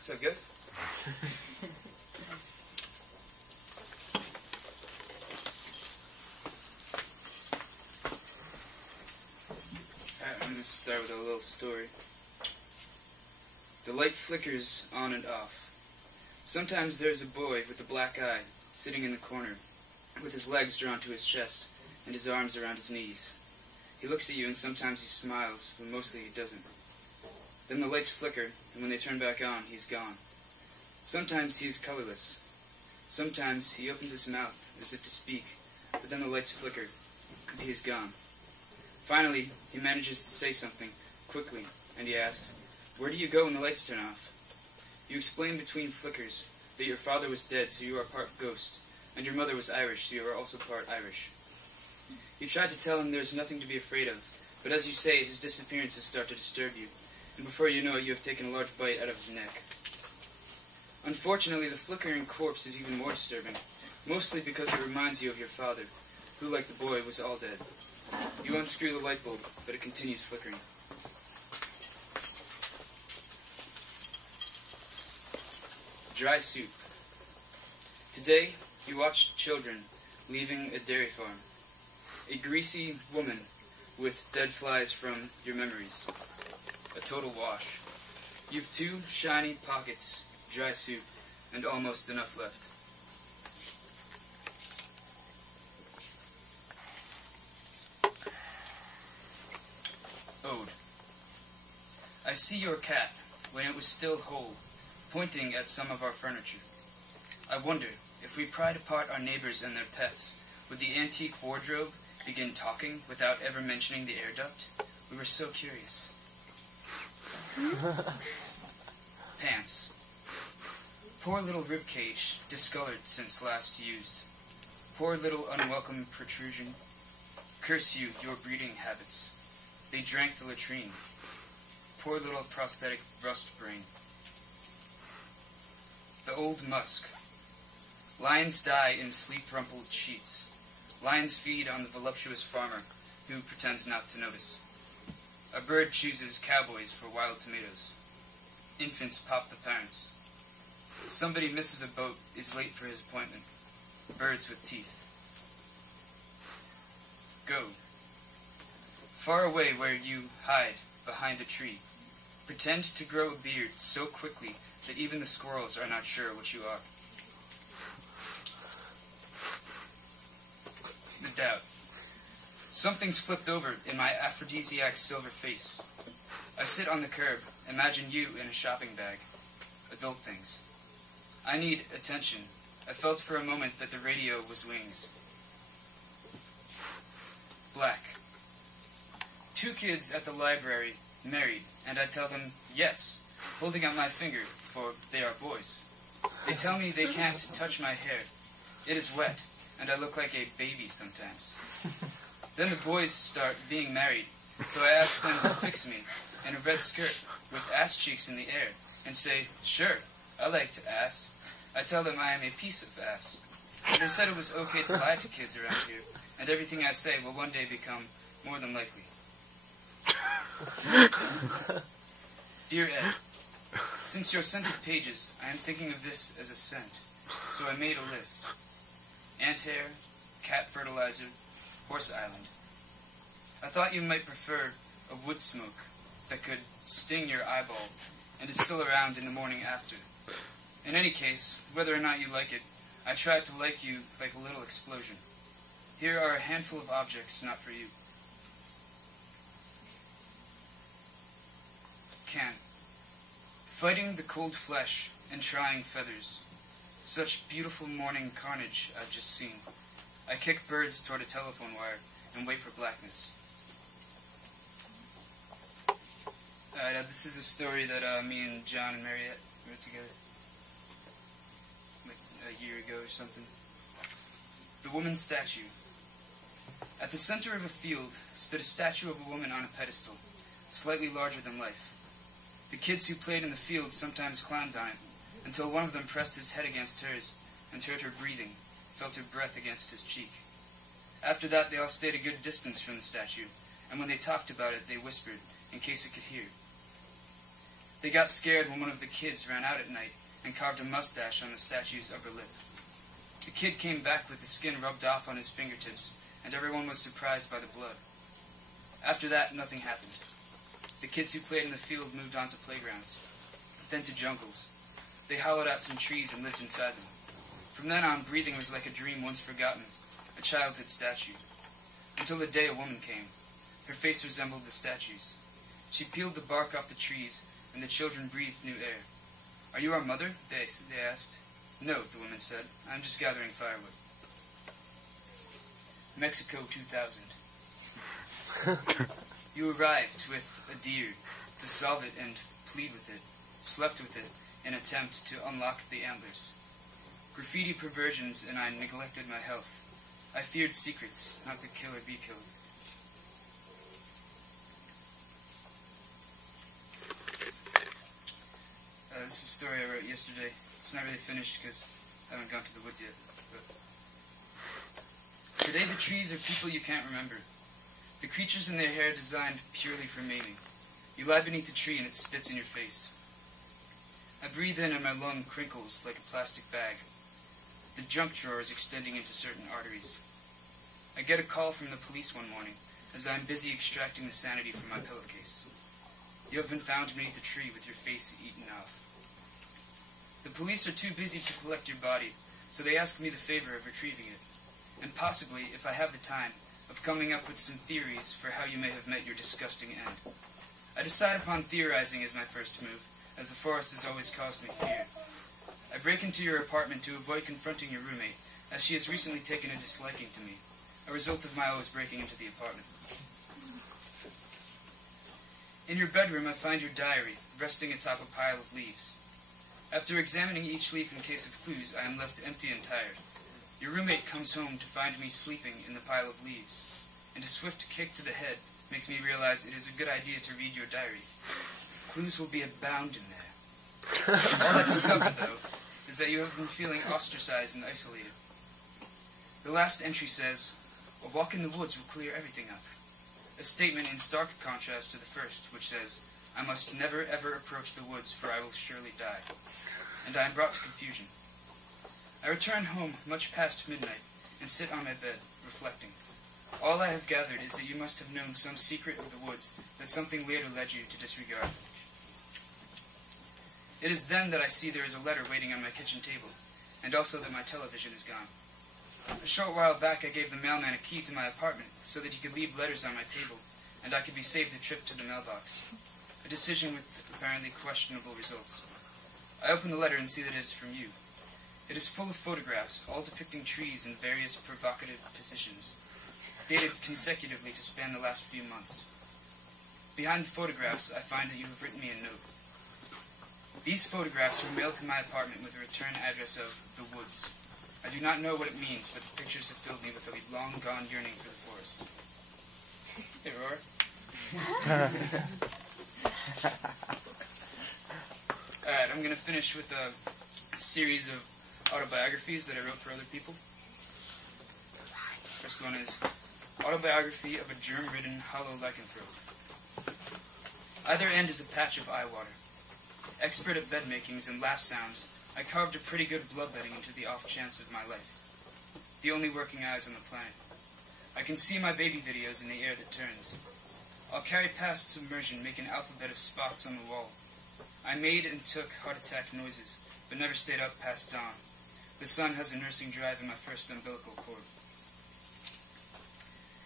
What's up, guys? Alright, I'm going to start with a little story. The light flickers on and off. Sometimes there's a boy with a black eye sitting in the corner with his legs drawn to his chest and his arms around his knees. He looks at you and sometimes he smiles, but mostly he doesn't. Then the lights flicker, and when they turn back on, he's gone. Sometimes he is colorless. Sometimes he opens his mouth as if to speak, but then the lights flicker, and he is gone. Finally, he manages to say something, quickly, and he asks, "Where do you go when the lights turn off?" You explain between flickers that your father was dead, so you are part ghost, and your mother was Irish, so you are also part Irish. You tried to tell him there is nothing to be afraid of, but as you say, his disappearances start to disturb you, and before you know it, you have taken a large bite out of his neck. Unfortunately, the flickering corpse is even more disturbing, mostly because it reminds you of your father, who, like the boy, was all dead. You unscrew the light bulb, but it continues flickering. Dry soup. Today, you watched children leaving a dairy farm. A greasy woman with dead flies from your memories. A total wash. You've 2 shiny pockets, dry soup, and almost enough left. Ode. I see your cat, when it was still whole, pointing at some of our furniture. I wonder, if we pried apart our neighbors and their pets, would the antique wardrobe begin talking without ever mentioning the air duct? We were so curious. Pants. Poor little ribcage, discolored since last used. Poor little unwelcome protrusion. Curse you, your breeding habits. They drank the latrine. Poor little prosthetic rust brain. The old musk. Lions die in sleep-rumpled sheets. Lions feed on the voluptuous farmer, who pretends not to notice. A bird chooses cowboys for wild tomatoes. Infants pop the parents. Somebody misses a boat, is late for his appointment. Birds with teeth. Go. Far away where you hide behind a tree. Pretend to grow a beard so quickly that even the squirrels are not sure what you are. The doubt. Something's flipped over in my aphrodisiac silver face. I sit on the curb, imagine you in a shopping bag. Adult things. I need attention. I felt for a moment that the radio was wings. Black. 2 kids at the library, married, and I tell them, yes, holding out my finger, for they are boys. They tell me they can't touch my hair. It is wet, and I look like a baby sometimes. Then the boys start being married, so I ask them to fix me in a red skirt with ass cheeks in the air, and say, sure, I like to ass. I tell them I am a piece of ass. They said it was okay to lie to kids around here, and everything I say will one day become more than likely. Dear Ed, since your scented pages, I am thinking of this as a scent, so I made a list. Ant hair, cat fertilizer, horse island. I thought you might prefer a wood smoke that could sting your eyeball and is still around in the morning after. In any case, whether or not you like it, I tried to like you like a little explosion. Here are a handful of objects not for you. Can. Fighting the cold flesh and trying feathers. Such beautiful morning carnage I've just seen. I kick birds toward a telephone wire and wait for blackness. Alright, this is a story that me and John and Mariette wrote together. Like a year ago or something. The woman's statue. At the center of a field stood a statue of a woman on a pedestal, slightly larger than life. The kids who played in the field sometimes climbed on it, until one of them pressed his head against hers and heard her breathing, felt her breath against his cheek. After that, they all stayed a good distance from the statue, and when they talked about it, they whispered, in case it could hear. They got scared when one of the kids ran out at night and carved a mustache on the statue's upper lip. The kid came back with the skin rubbed off on his fingertips, and everyone was surprised by the blood. After that, nothing happened. The kids who played in the field moved on to playgrounds, then to jungles. They hollowed out some trees and lived inside them. From then on, breathing was like a dream once forgotten, a childhood statue. Until the day a woman came. Her face resembled the statue's. She peeled the bark off the trees, and the children breathed new air. "Are you our mother?" they asked. "No," the woman said. "I'm just gathering firewood." Mexico 2000. You arrived with a deer to solve it and plead with it, slept with it in attempt to unlock the antlers. Graffiti perversions and I neglected my health. I feared secrets, not to kill or be killed. This is a story I wrote yesterday. It's not really finished because I haven't gone to the woods yet. But today the trees are people you can't remember. The creatures in their hair designed purely for maiming. You lie beneath a tree and it spits in your face. I breathe in and my lung crinkles like a plastic bag. The junk drawer is extending into certain arteries. I get a call from the police one morning as I am busy extracting the sanity from my pillowcase. You have been found beneath a tree with your face eaten off. The police are too busy to collect your body, so they ask me the favor of retrieving it, and possibly, if I have the time, of coming up with some theories for how you may have met your disgusting end. I decide upon theorizing as my first move, as the forest has always caused me fear. I break into your apartment to avoid confronting your roommate, as she has recently taken a disliking to me, a result of my always breaking into the apartment. In your bedroom, I find your diary, resting atop a pile of leaves. After examining each leaf in case of clues, I am left empty and tired. Your roommate comes home to find me sleeping in the pile of leaves, and a swift kick to the head makes me realize it is a good idea to read your diary. Clues will be abound in there. All I discover, though, is that you have been feeling ostracized and isolated. The last entry says, "A walk in the woods will clear everything up." A statement in stark contrast to the first, which says, "I must never ever approach the woods, for I will surely die." And I am brought to confusion. I return home much past midnight, and sit on my bed, reflecting. All I have gathered is that you must have known some secret of the woods that something later led you to disregard. It is then that I see there is a letter waiting on my kitchen table, and also that my television is gone. A short while back I gave the mailman a key to my apartment so that he could leave letters on my table, and I could be saved a trip to the mailbox. A decision with apparently questionable results. I open the letter and see that it is from you. It is full of photographs, all depicting trees in various provocative positions, dated consecutively to span the last few months. Behind the photographs, I find that you have written me a note. These photographs were mailed to my apartment with a return address of The Woods. I do not know what it means, but the pictures have filled me with a long-gone yearning for the forest. Hey, Roar. Alright, I'm going to finish with a series of autobiographies that I wrote for other people. First one is Autobiography of a Germ-Ridden Hollow Lycanthrope. Either end is a patch of eye water. Expert at bed makings and laugh sounds, I carved a pretty good bloodletting into the off chance of my life. The only working eyes on the planet. I can see my baby videos in the air that turns. I'll carry past submersion, make an alphabet of spots on the wall. I made and took heart attack noises, but never stayed up past dawn. The sun has a nursing drive in my first umbilical cord.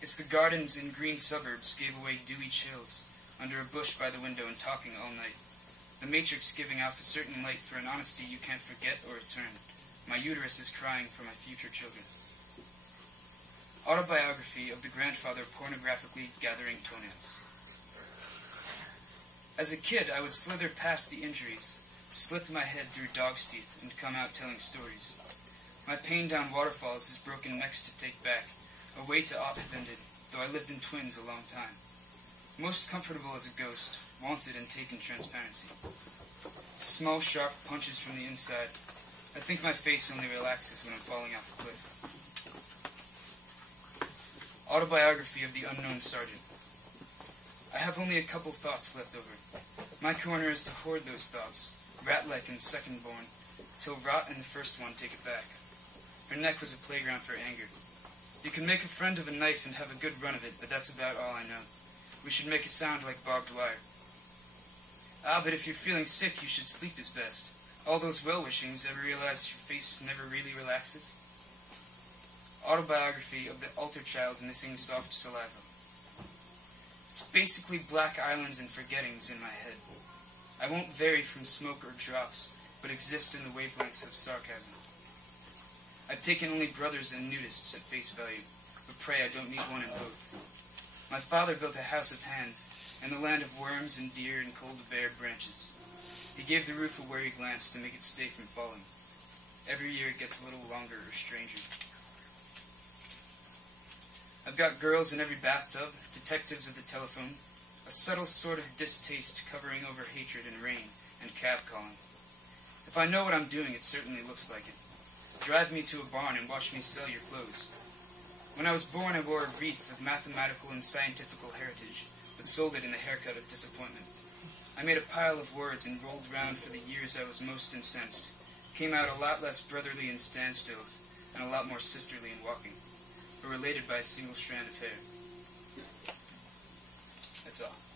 It's the gardens in green suburbs gave away dewy chills, under a bush by the window and talking all night. The matrix giving off a certain light for an honesty you can't forget or return. My uterus is crying for my future children. Autobiography of the grandfather pornographically gathering toenails. As a kid, I would slither past the injuries, slip my head through dog's teeth, and come out telling stories. My pain down waterfalls is broken necks to take back, a way to offended, though I lived in twins a long time. Most comfortable as a ghost, wanted and taken transparency. Small, sharp punches from the inside. I think my face only relaxes when I'm falling off a cliff. Autobiography of the Unknown Sergeant. I have only a couple thoughts left over. My corner is to hoard those thoughts, rat-like and second-born, till rot and the first one take it back. Her neck was a playground for anger. You can make a friend of a knife and have a good run of it, but that's about all I know. We should make a sound like barbed wire. Ah, but if you're feeling sick, you should sleep is best. All those well-wishings, ever realize your face never really relaxes? Autobiography of the altar child missing soft saliva. It's basically black islands and forgettings in my head. I won't vary from smoke or drops, but exist in the wavelengths of sarcasm. I've taken only brothers and nudists at face value, but pray I don't need one in both. My father built a house of hands, in the land of worms and deer and cold bare branches. He gave the roof a wary glance to make it stay from falling. Every year it gets a little longer or stranger. I've got girls in every bathtub, detectives at the telephone, a subtle sort of distaste covering over hatred and rain and cab calling. If I know what I'm doing, it certainly looks like it. Drive me to a barn and watch me sell your clothes. When I was born, I wore a wreath of mathematical and scientifical heritage, but sold it in the haircut of disappointment. I made a pile of words and rolled around for the years I was most incensed. Came out a lot less brotherly in standstills, and a lot more sisterly in walking, but related by a single strand of hair. That's all.